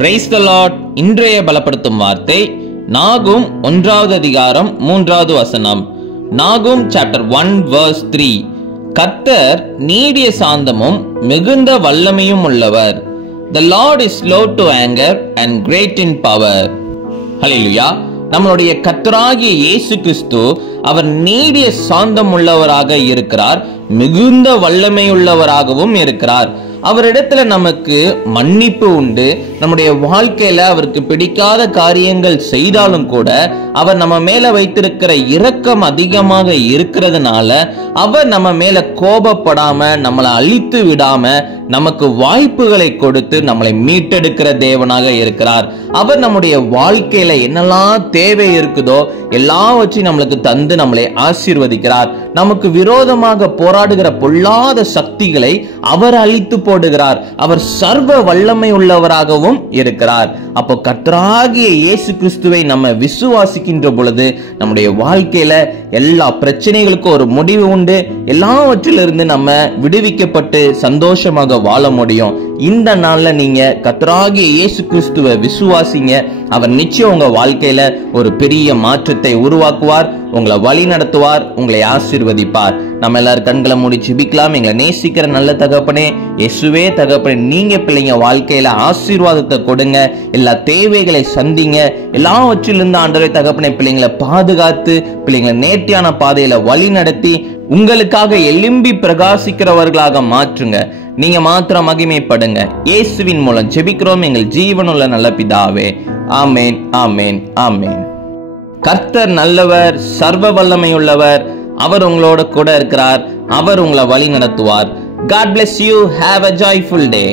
Praise the Lord. இன்றைய பலப்படுத்தும் வார்த்தை நாகும் 1வது அதிகாரம் 3வது வசனம். நாகும் சாப்டர் 1 verse 3. கர்த்தர் நீடிய சாந்தமும் மிகுந்த வல்லமையும் உள்ளவர். The Lord is slow to anger and great in power. ஹல்லேலூயா. நம்மளுடைய கர்த்தராகிய இயேசு கிறிஸ்து அவர் நீடிய சாந்தம் உள்ளவராக இருக்கிறார், மிகுந்த வல்லமை உள்ளவராகவும் இருக்கிறார். அவரிடத்துல நமக்கு மன்னிப்பு உண்டு. நம்முடைய வாழ்க்கையில அவருக்கு பிடிக்காத காரியங்கள் செய்தாலும் கூட அவர் நம்ம மேல வைத்திருக்கிற இரக்கம் அதிகமாக இருக்கிறதுனால அவர் நம்ம மேல கோபப்படாம நம்மளை அழித்து விடாம நமக்கு வாய்ப்புகளை கொடுத்து நம்மளை மீட்டெடுக்கிற தேவனாக இருக்கிறார். அவர் நம்முடைய வாழ்க்கையில என்னெல்லாம் தேவை இருக்குதோ எல்லாவற்றையும் நம்மளுக்கு தந்து நம்மளை ஆசீர்வதிக்கிறார். நமக்கு விரோதமாக போராடுகிற பொல்லாத சக்திகளை அவர் அழித்து போடுகிறார். அவர் சர்வ வல்லமை உள்ளவராகவும் இருக்கிறார். அப்போ கர்த்தராகிய இயேசு கிறிஸ்துவை நம்ம விசுவாசிக்கின்ற பொழுது நம்முடைய வாழ்க்கையில எல்லா பிரச்சனைகளுக்கும் ஒரு முடிவு உண்டு. எல்லாவற்றிலிருந்து நம்ம விடுவிக்கப்பட்டு சந்தோஷமாக வாழ முடியும். இந்த நாள்ல நீங்க கர்த்தராகிய இயேசு கிறிஸ்துவை விசுவாசிங்க. அவர் நிச்சயம் உங்க வாழ்க்கையில ஒரு பெரிய மாற்றத்தை உருவாக்குவார், உங்களை வழி நடத்துவார், உங்களை ஆசீர்வதிப்பார். நம்ம எல்லாரும் கண்களை மூடி ஜெபிக்கலாம். எங்களை நேசிக்கிற நல்ல தகப்பனே, இயேசுவே தகப்பனே, நீங்க பிள்ளைங்க வாழ்க்கையில ஆசீர்வாதத்தை கொடுங்க, எல்லா தேவைகளை சந்திங்க, எல்லாவற்றிலிருந்து ஆண்டவரே தகப்பனே பிள்ளைங்களை பாதுகாத்து பிள்ளைங்களை நேர்த்தியான பாதையில வழி நடத்தி உங்களுக்காக எழும்பி பிரகாசிக்கிறவர்களாக மாற்றுங்க. நீங்க மாத்திரம் மகிமைப்படுங்க. இயேசுவின் மூலம் ஜெபிக்கிறோம் எங்கள் ஜீவனுள்ள நல்ல பிதாவே. ஆமேன், ஆமேன், ஆமேன். கர்த்தர் நல்லவர், சர்வ வல்லமையுள்ளவர். அவர் உங்களோட கூட இருக்கிறார். அவர் உங்களை வழி நடத்துவார். God bless you. Have a joyful day.